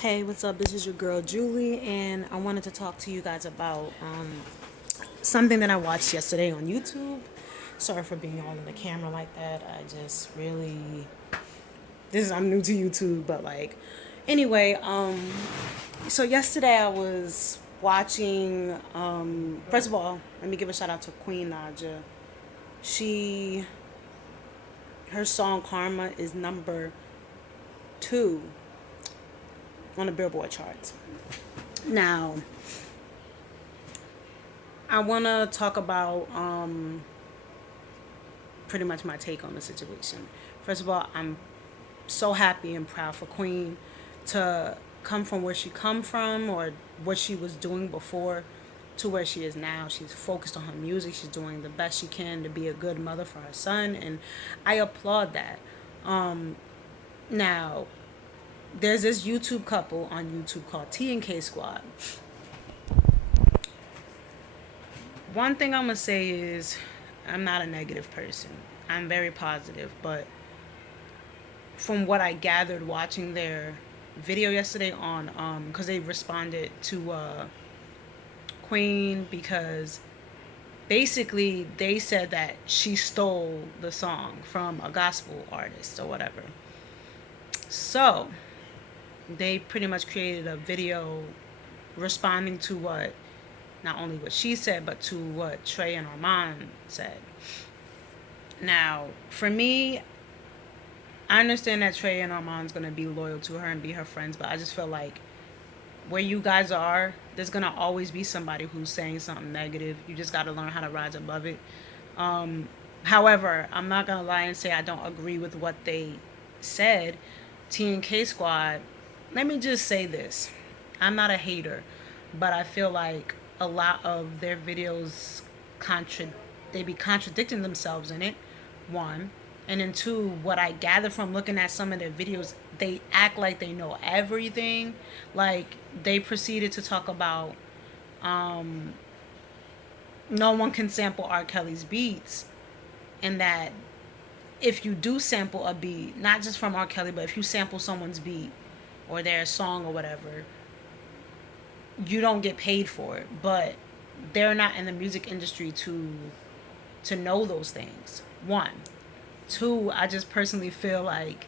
Hey, what's up? This is your girl Julie, and I wanted to talk to you guys about something that I watched yesterday on YouTube. Sorry for being all in the camera like that. I just really I'm new to YouTube, but like anyway, so yesterday I was watching. First of all, let me give a shout out to Queen Naja. She her song Karma is number 2 on the Billboard charts. Now, I want to talk about pretty much my take on the situation. First of all, I'm so happy and proud for Queen to come from where she come from or what she was doing before to where she is now. She's focused on her music. She's doing the best she can to be a good mother for her son, and I applaud that. Now, there's this YouTube couple on YouTube called T and K Squad. One thing I'm gonna say is I'm not a negative person. I'm very positive, but from what I gathered watching their video yesterday on because they responded to Queen because basically they said that she stole the song from a gospel artist or whatever. So they pretty much created a video responding to what not only what she said but to what Trey and Armon said. Now, for me, I understand that Trey and Armand's gonna be loyal to her and be her friends, but I just feel like where you guys are, there's gonna always be somebody who's saying something negative. You just gotta learn how to rise above it. However, I'm not gonna lie and say I don't agree with what they said. T and K Squad. Let me just say this: I'm not a hater, but I feel like a lot of their videos they be contradicting themselves in it. One, and then two, what I gather from looking at some of their videos, they act like they know everything. Like they proceeded to talk about no one can sample R. Kelly's beats, and that if you do sample a beat, not just from R. Kelly, but if you sample someone's beat or their song or whatever, you don't get paid for it. But they're not in the music industry to know those things. One. Two, I just personally feel like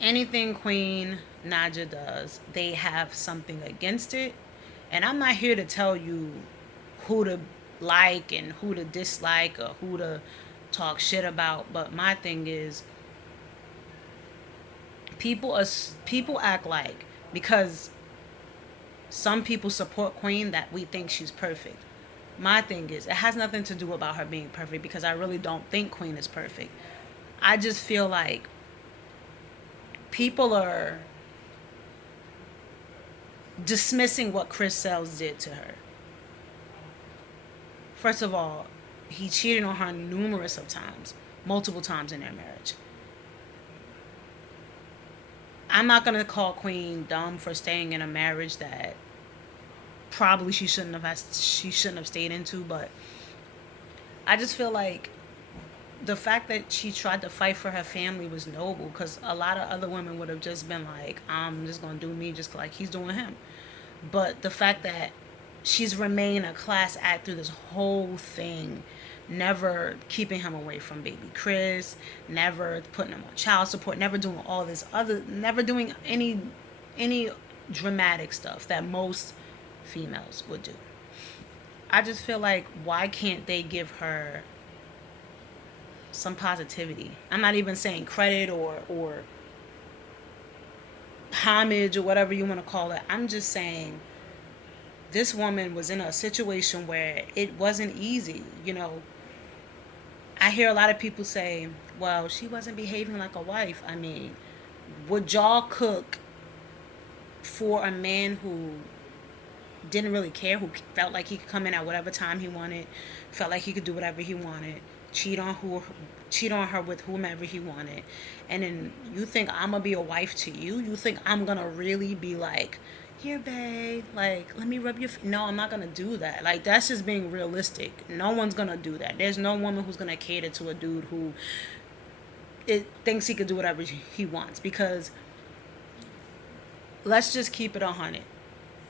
anything Queen Naja does, they have something against it. And I'm not here to tell you who to like and who to dislike or who to talk shit about. But my thing is, people act like because some people support Queen that we think she's perfect. My thing is, it has nothing to do about her being perfect because I really don't think Queen is perfect. I just feel like people are dismissing what Chris Sales did to her. First of all, he cheated on her numerous of times, multiple times in their marriage. I'm not gonna call Queen dumb for staying in a marriage that probably she shouldn't have stayed into, but I just feel like the fact that she tried to fight for her family was noble because a lot of other women would have just been like, I'm just gonna do me just like he's doing him. But the fact that she's remained a class act through this whole thing, never keeping him away from baby Chris, never putting him on child support, never doing all this other, never doing any dramatic stuff that most females would do. I just feel like why can't they give her some positivity? I'm not even saying credit or homage or whatever you want to call it. I'm just saying this woman was in a situation where it wasn't easy. I hear a lot of people say, well, she wasn't behaving like a wife. I mean, would y'all cook for a man who didn't really care, who felt like he could come in at whatever time he wanted, felt like he could do whatever he wanted, cheat on her with whomever he wanted, and then you think I'm gonna be a wife to you? You think I'm gonna really be like, here, babe, like let me rub your? No, I'm not gonna do that. Like that's just being realistic. No one's gonna do that. There's no woman who's gonna cater to a dude who it thinks he could do whatever he wants because let's just keep it 100.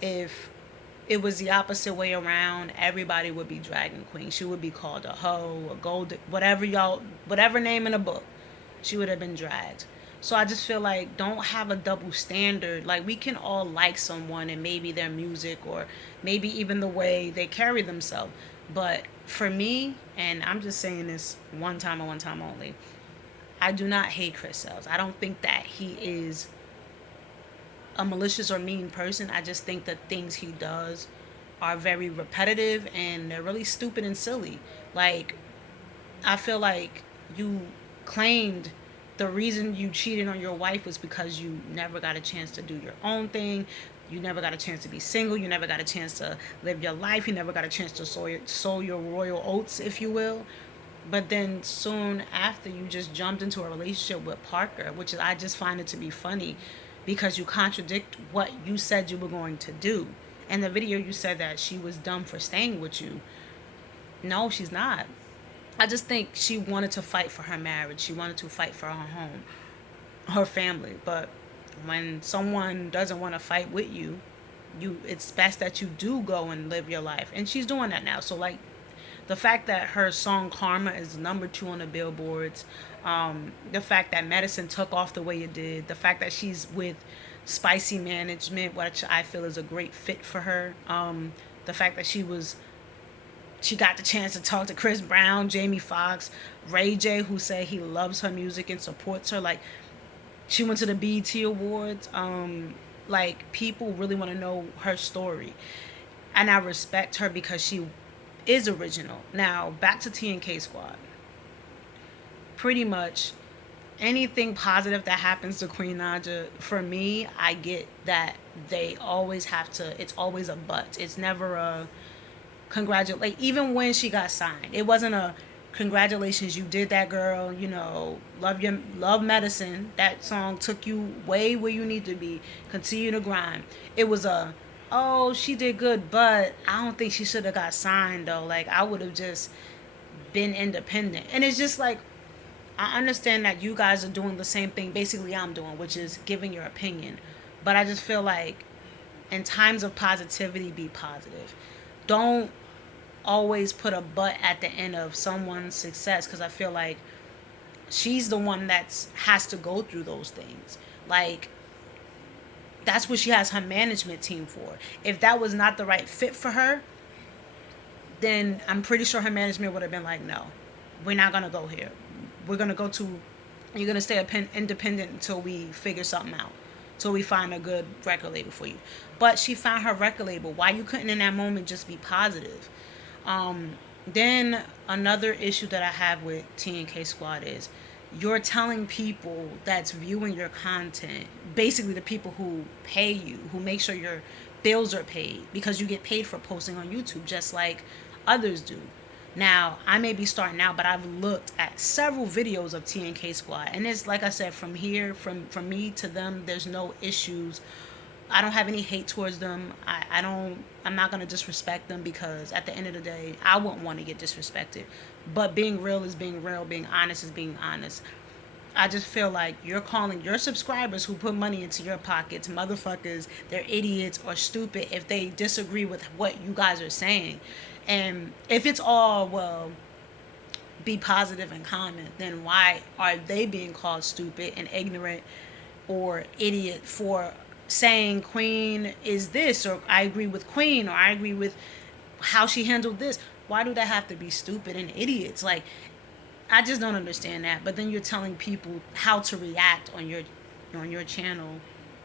If it was the opposite way around, everybody would be dragging Queen. She would be called a hoe, a gold, whatever y'all, whatever name in the book, she would have been dragged. So I just feel like don't have a double standard. Like we can all like someone and maybe their music or maybe even the way they carry themselves. But for me, and I'm just saying this one time and one time only, I do not hate Chris Sales. I don't think that he is a malicious or mean person. I just think that things he does are very repetitive and they're really stupid and silly. Like, I feel like you claimed the reason you cheated on your wife was because you never got a chance to do your own thing. You never got a chance to be single. You never got a chance to live your life. You never got a chance to sow your royal oats, if you will. But then soon after, you just jumped into a relationship with Parker, which is, I just find it to be funny because you contradict what you said you were going to do. In the video, you said that she was dumb for staying with you. No, she's not. I just think she wanted to fight for her marriage. She wanted to fight for her home, her family. But when someone doesn't want to fight with you, it's best that you do go and live your life. And she's doing that now. So like the fact that her song Karma is #2 on the billboards, the fact that Medicine took off the way it did, the fact that she's with Spicy Management, which I feel is a great fit for her, the fact that she got the chance to talk to Chris Brown, Jamie Foxx, Ray J, who said he loves her music and supports her. Like she went to the BET Awards. Like people really want to know her story, and I respect her because she is original. Now back to TNK Squad. Pretty much anything positive that happens to Queen Naja, for me, I get that they always have to. It's always a but. It's never a congratulate. Like even when she got signed, it wasn't a congratulations, you did that, girl. You know, love Medicine. That song took you way where you need to be. Continue to grind. It was a oh, she did good, but I don't think she should have got signed though. Like I would have just been independent. And it's just like I understand that you guys are doing the same thing basically I'm doing, which is giving your opinion. But I just feel like in times of positivity, be positive. Don't always put a but at the end of someone's success because I feel like she's the one that's has to go through those things. Like that's what she has her management team for. If that was not the right fit for her, then I'm pretty sure her management would have been like, no, we're not gonna go here. We're gonna go to. You're gonna stay independent until we figure something out. Till we find a good record label for you. But she found her record label. Why you couldn't in that moment just be positive? Then another issue that I have with TNK Squad is you're telling people that's viewing your content, basically the people who pay you, who make sure your bills are paid, because you get paid for posting on YouTube just like others do. Now, I may be starting out, but I've looked at several videos of TNK Squad, and it's like I said, from here, from me to them, there's no issues. I don't have any hate towards them. I'm not going to disrespect them because at the end of the day, I wouldn't want to get disrespected. But being real is being real. Being honest is being honest. I just feel like you're calling your subscribers who put money into your pockets motherfuckers. They're idiots or stupid if they disagree with what you guys are saying. And if it's all, well, be positive and comment, then why are they being called stupid and ignorant or idiot for saying Queen is this, or I agree with Queen, or I agree with how she handled this? Why do they have to be stupid and idiots? Like, I just don't understand that. But then you're telling people how to react on your channel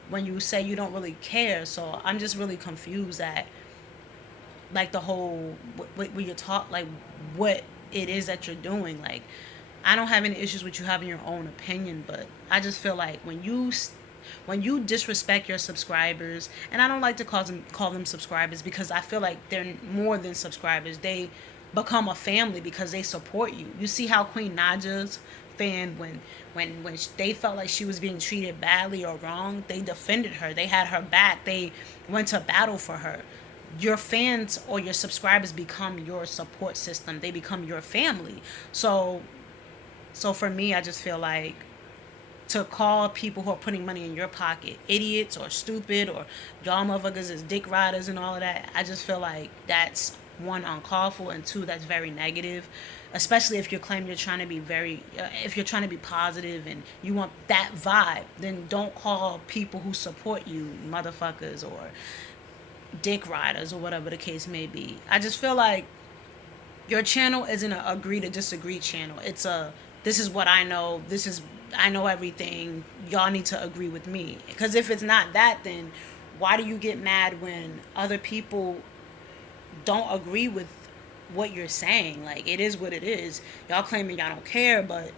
when you say you don't really care. So I'm just really confused at like the whole what you're taught, like what it is that you're doing. Like, I don't have any issues with you having your own opinion, but I just feel like when you disrespect your subscribers, and I don't like to call them subscribers because I feel like they're more than subscribers. They become a family because they support you. You see how Queen Naja's fan, when they felt like she was being treated badly or wrong, they defended her. They had her back. They went to battle for her. Your fans or your subscribers become your support system. They become your family. So for me, I just feel like to call people who are putting money in your pocket idiots or stupid or y'all motherfuckers is dick riders and all of that. I just feel like that's one, uncalled for, and two, that's very negative, especially if you're claiming you're trying to be if you're trying to be positive and you want that vibe. Then don't call people who support you motherfuckers or dick riders or whatever the case may be. I just feel like your channel isn't a agree to disagree channel. It's a, this is what I know. This is, I know everything. Y'all need to agree with me. Because if it's not that, then why do you get mad when other people don't agree with what you're saying? Like, it is what it is. Y'all claiming y'all don't care, but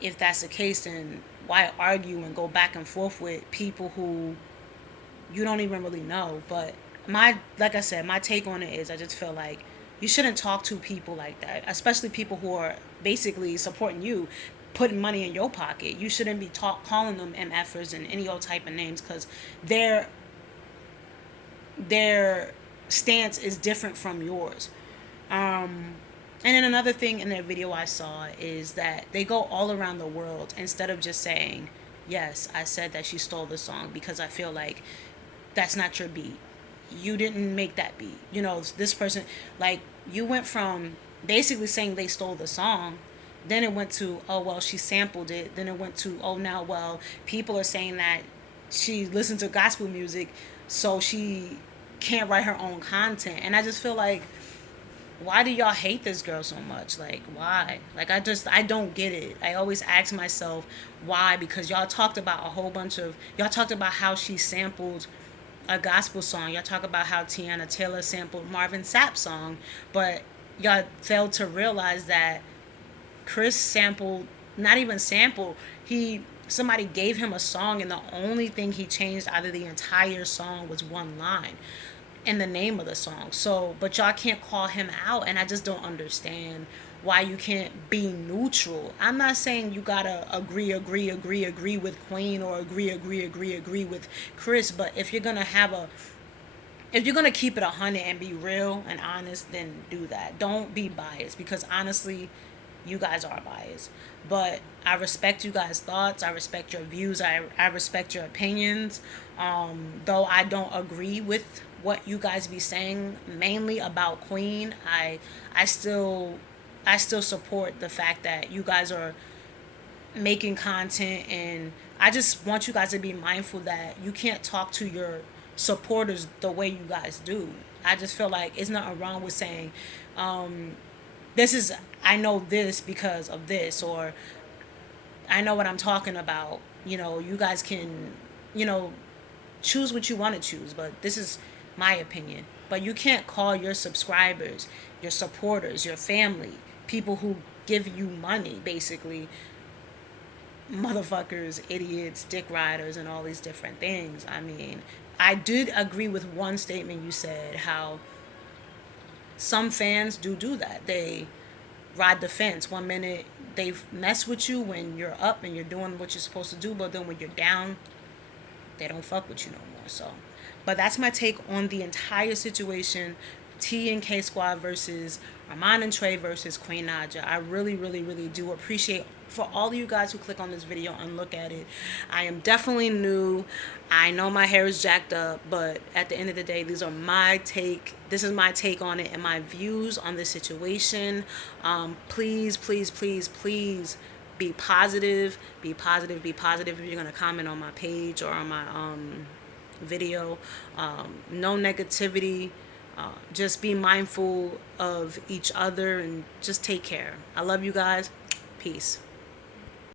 if that's the case, then why argue and go back and forth with people who you don't even really know? But my, like I said, my take on it is I just feel like you shouldn't talk to people like that, especially people who are basically supporting you, putting money in your pocket. You shouldn't be calling them MFers and any old type of names, because their their stance is different from yours. And then another thing in their video I saw is that they go all around the world instead of just saying, yes, I said that she stole the song, because I feel like that's not your beat. You didn't make that beat. You know, this person, like, you went from basically saying they stole the song, then it went to, oh, well, she sampled it. Then it went to, oh, now, well, people are saying that she listened to gospel music, so she can't write her own content. And I just feel like, why do y'all hate this girl so much? Like, why? Like, I don't get it. I always ask myself why, because y'all talked about a whole bunch of, y'all talked about how she sampled a gospel song. Y'all talk about how Tiana Taylor sampled Marvin Sapp's song, but y'all failed to realize that Chris sampled, not even sampled, somebody gave him a song, and the only thing he changed out of the entire song was one line in the name of the song. So, but y'all can't call him out, and I just don't understand why you can't be neutral. I'm not saying you gotta agree with Queen, or agree with Chris, but if you're gonna keep it 100 and be real and honest, then do that. Don't be biased, because honestly, you guys are biased. But I respect you guys' thoughts. I respect your views. I respect your opinions. Though I don't agree with what you guys be saying, mainly about Queen, I still I still support the fact that you guys are making content, and I just want you guys to be mindful that you can't talk to your supporters the way you guys do. I just feel like it's nothing wrong with saying, this is, I know this because of this, or I know what I'm talking about. You know, you guys can, you know, choose what you want to choose, but this is my opinion. But you can't call your subscribers, your supporters, your family, people who give you money, basically, motherfuckers, idiots, dick riders, and all these different things. I mean, I did agree with one statement you said, how some fans do that. They ride the fence. One minute they mess with you when you're up and you're doing what you're supposed to do, but then when you're down, they don't fuck with you no more. So, but that's my take on the entire situation. T and K Squad versus Armon and Trey versus Queen Naja. I really, really, really do appreciate for all of you guys who click on this video and look at it. I am definitely new. I know my hair is jacked up, but at the end of the day, these are my take. This is my take on it and my views on this situation. Please, please, please, please be positive. Be positive. Be positive. If you're gonna comment on my page or on my video, no negativity. Just be mindful of each other and just take care. I love you guys. Peace.